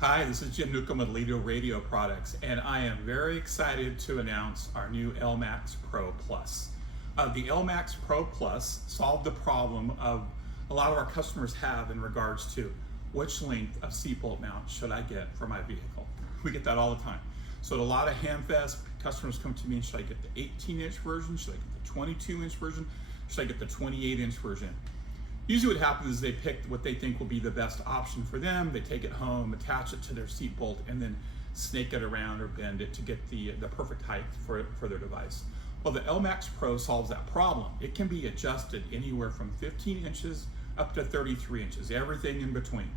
Hi, this is Jim Newcomb with Lido Radio Products, and I am very excited to announce our new Lmax Pro Plus. The Lmax Pro Plus solved the problem of a lot of our customers have in regards to which length of seat bolt mount should I get for my vehicle. We get that all the time. So at a lot of Hamfest, customers come to me and should I get the 18-inch version? Should I get the 22-inch version? Should I get the 28-inch version? Usually what happens is they pick what they think will be the best option for them. They take it home, attach it to their seat bolt, and then snake it around or bend it to get the perfect height for their device. Well, the Lmax Pro solves that problem. It can be adjusted anywhere from 15 inches up to 33 inches, everything in between.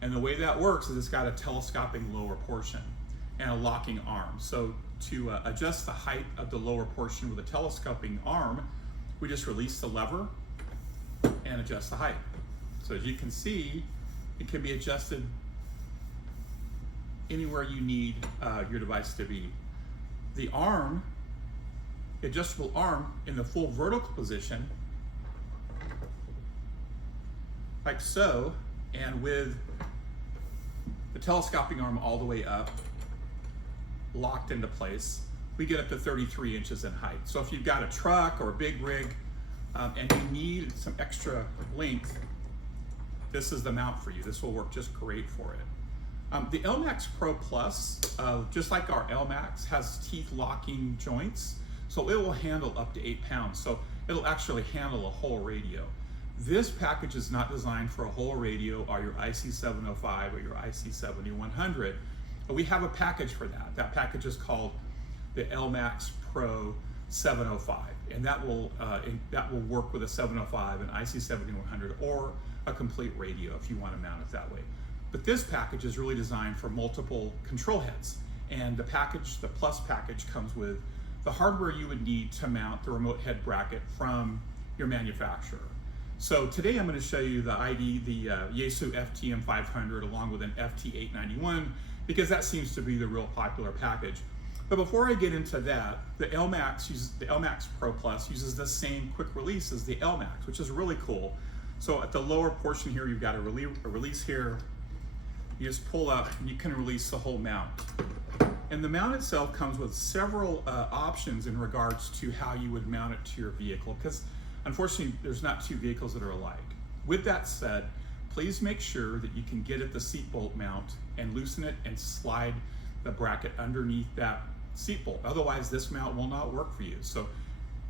And the way that works is it's got a telescoping lower portion and a locking arm. So to adjust the height of the lower portion with a telescoping arm, we just release the lever and adjust the height. So as you can see, it can be adjusted anywhere you need your device to be. The arm, the adjustable arm in the full vertical position, like so, and with the telescoping arm all the way up, locked into place, we get up to 33 inches in height. So if you've got a truck or a big rig, and you need some extra length, this is the mount for you. This will work just great for it. The Lmax Pro Plus, just like our Lmax, has teeth locking joints, so it will handle up to 8 pounds. So it'll actually handle a whole radio. This package is not designed for a whole radio or your IC705 or your IC7100. But we have a package for that. That package is called the Lmax Pro 705, and that will work with a 705, an IC7100, or a complete radio if you want to mount it that way. But this package is really designed for multiple control heads, and the Plus package comes with the hardware you would need to mount the remote head bracket from your manufacturer. So today I'm going to show you the Yaesu FTM 500 along with an FT891, because that seems to be the real popular package. But before I get into that, the Lmax Pro Plus uses the same quick release as the Lmax, which is really cool. So at the lower portion here, you've got a release here. You just pull up and you can release the whole mount. And the mount itself comes with several options in regards to how you would mount it to your vehicle, because unfortunately, there's not two vehicles that are alike. With that said, please make sure that you can get at the seat bolt mount and loosen it and slide the bracket underneath that seat bolt. Otherwise, this mount will not work for you. So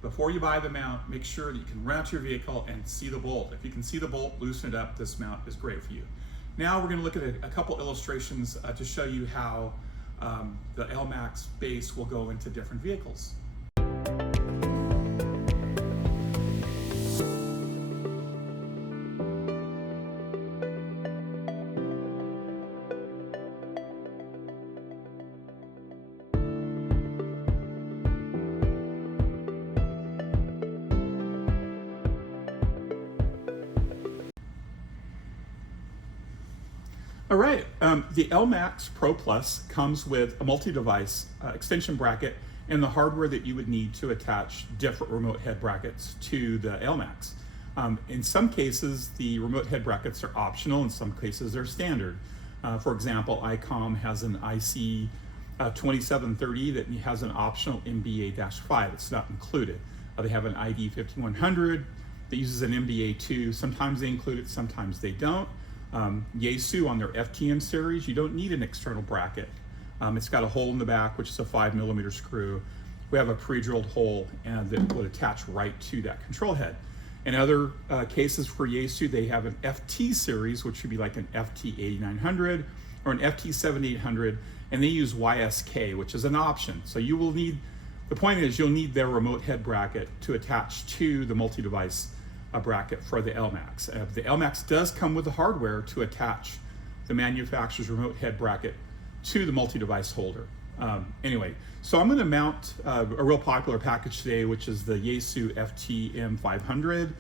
before you buy the mount, make sure that you can run out to your vehicle and see the bolt. If you can see the bolt, loosen it up, this mount is great for you. Now we're going to look at a couple illustrations to show you how the Lmax base will go into different vehicles. All right, the Lmax Pro Plus comes with a multi-device extension bracket and the hardware that you would need to attach different remote head brackets to the Lmax. In some cases, the remote head brackets are optional. In some cases, they're standard. For example, Icom has an IC 2730 that has an optional MBA-5. It's not included. They have an ID 5100 that uses an MBA2. Sometimes they include it, sometimes they don't. Yaesu on their FTM series, you don't need an external bracket. It's got a hole in the back, which is a 5mm screw. We have a pre-drilled hole and that would attach right to that control head. In other cases for Yaesu, they have an FT series, which would be like an FT8900 or an FT7800, and they use YSK, which is an option. So you will need, the point is you'll need their remote head bracket to attach to the multi-device bracket for the Lmax. The Lmax does come with the hardware to attach the manufacturer's remote head bracket to the multi-device holder. Anyway, so I'm going to mount a real popular package today, which is the Yaesu FTM 500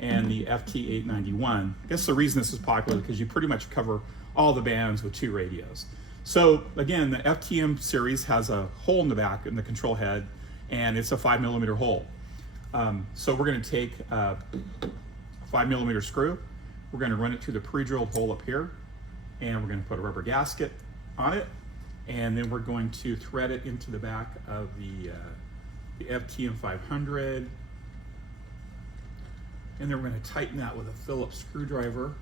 and the FT891. I guess the reason this is popular is because you pretty much cover all the bands with 2 radios. So again, the FTM series has a hole in the back in the control head, and it's a 5mm hole. So we're going to take a 5mm screw, we're going to run it through the pre-drilled hole up here, And we're going to put a rubber gasket on it, and then we're going to thread it into the back of the FTM 500. And then we're going to tighten that with a Phillips screwdriver.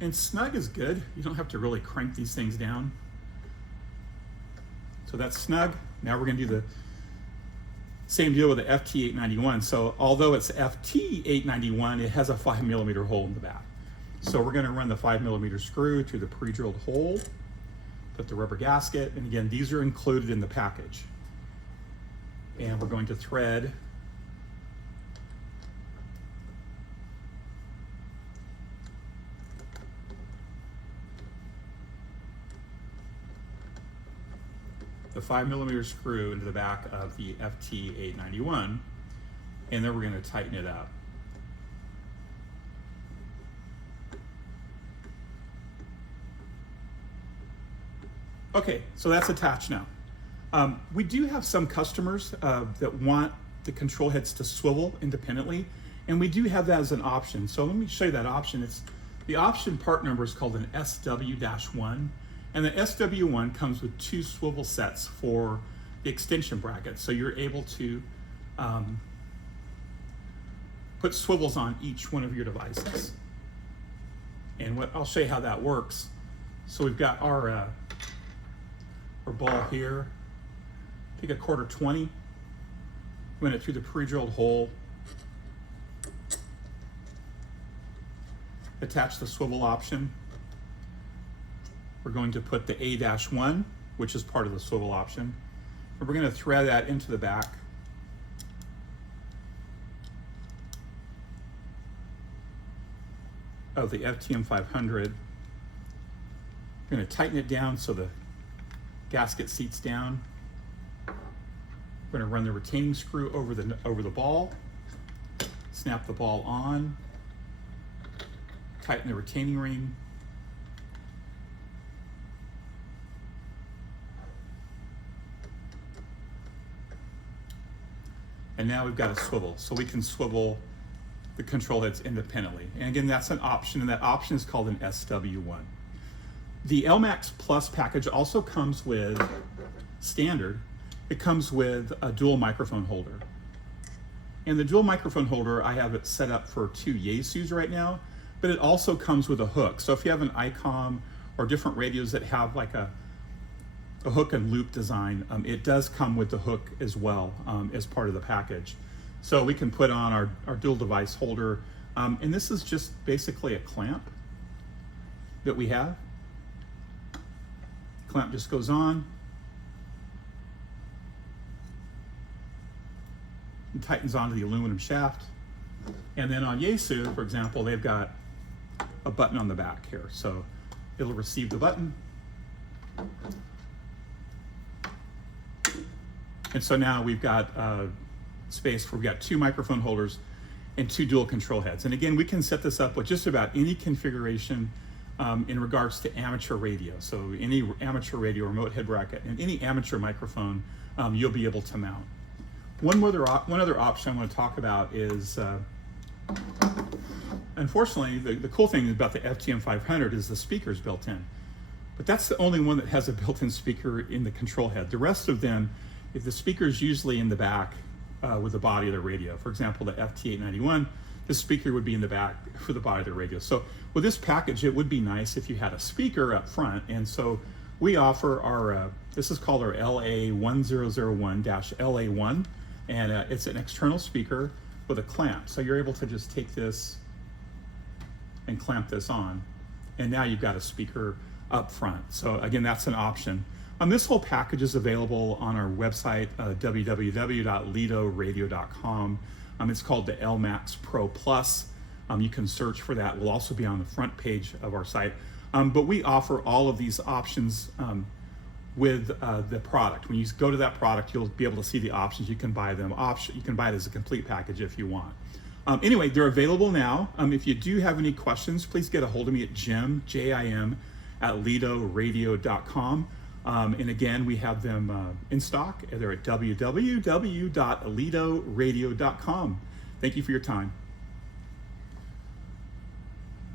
And snug is good. You don't have to really crank these things down. So that's snug. Now we're going to do the same deal with the FT891. So although it's FT891, it has a 5mm hole in the back. So we're going to run the 5mm screw through the pre-drilled hole, put the rubber gasket, and again, these are included in the package. And we're going to thread the 5mm screw into the back of the FT891, and then we're going to tighten it up. Okay, so that's attached now. We do have some customers that want the control heads to swivel independently, and we do have that as an option. So let me show you that option. The option part number is called an SW-1, and the SW1 comes with 2 swivel sets for the extension bracket. So you're able to put swivels on each one of your devices. And I'll show you how that works. So we've got our ball here. Take a 1/4-20, run it through the pre-drilled hole, attach the swivel option. We're going to put the A-1, which is part of the swivel option, and we're going to thread that into the back. Of the FTM 500. We're going to tighten it down so the gasket seats down. We're going to run the retaining screw over the ball, snap the ball on, tighten the retaining ring, and now we've got a swivel. So we can swivel the control heads independently. And again, that's an option, and that option is called an SW1. The Lmax Plus package also comes with standard. It comes with a dual microphone holder. And the dual microphone holder, I have it set up for 2 Yaesus right now, but it also comes with a hook. So if you have an Icom or different radios that have like a hook and loop design, it does come with the hook as well as part of the package. So we can put on our dual device holder. And this is just basically a clamp that we have. Clamp just goes on and tightens onto the aluminum shaft. And then on Yaesu, for example, they've got a button on the back here. So it'll receive the button. And so now we've got space where we've got 2 microphone holders and 2 dual control heads. And again, we can set this up with just about any configuration in regards to amateur radio. So any amateur radio, remote head bracket, and any amateur microphone you'll be able to mount. One other option I want to talk about is, unfortunately, the cool thing about the FTM 500 is the speaker's built in. But that's the only one that has a built-in speaker in the control head. The rest of them, if the speaker is usually in the back with the body of the radio. For example, the FT891, the speaker would be in the back for the body of the radio. So with this package, it would be nice if you had a speaker up front. And so we offer our, this is called our LA1001-LA1, and it's an external speaker with a clamp. So you're able to just take this and clamp this on, and now you've got a speaker up front. So again, that's an option. This whole package is available on our website, www.lidoradio.com. It's called the Lmax Pro Plus. You can search for that. We'll also be on the front page of our site. But we offer all of these options with the product. When you go to that product, you'll be able to see the options. You can buy them. You can buy it as a complete package if you want. Anyway, they're available now. If you do have any questions, please get a hold of me at Jim, J-I-M, at lidoradio.com. And again, we have them in stock. They're at www.lidoradio.com. Thank you for your time.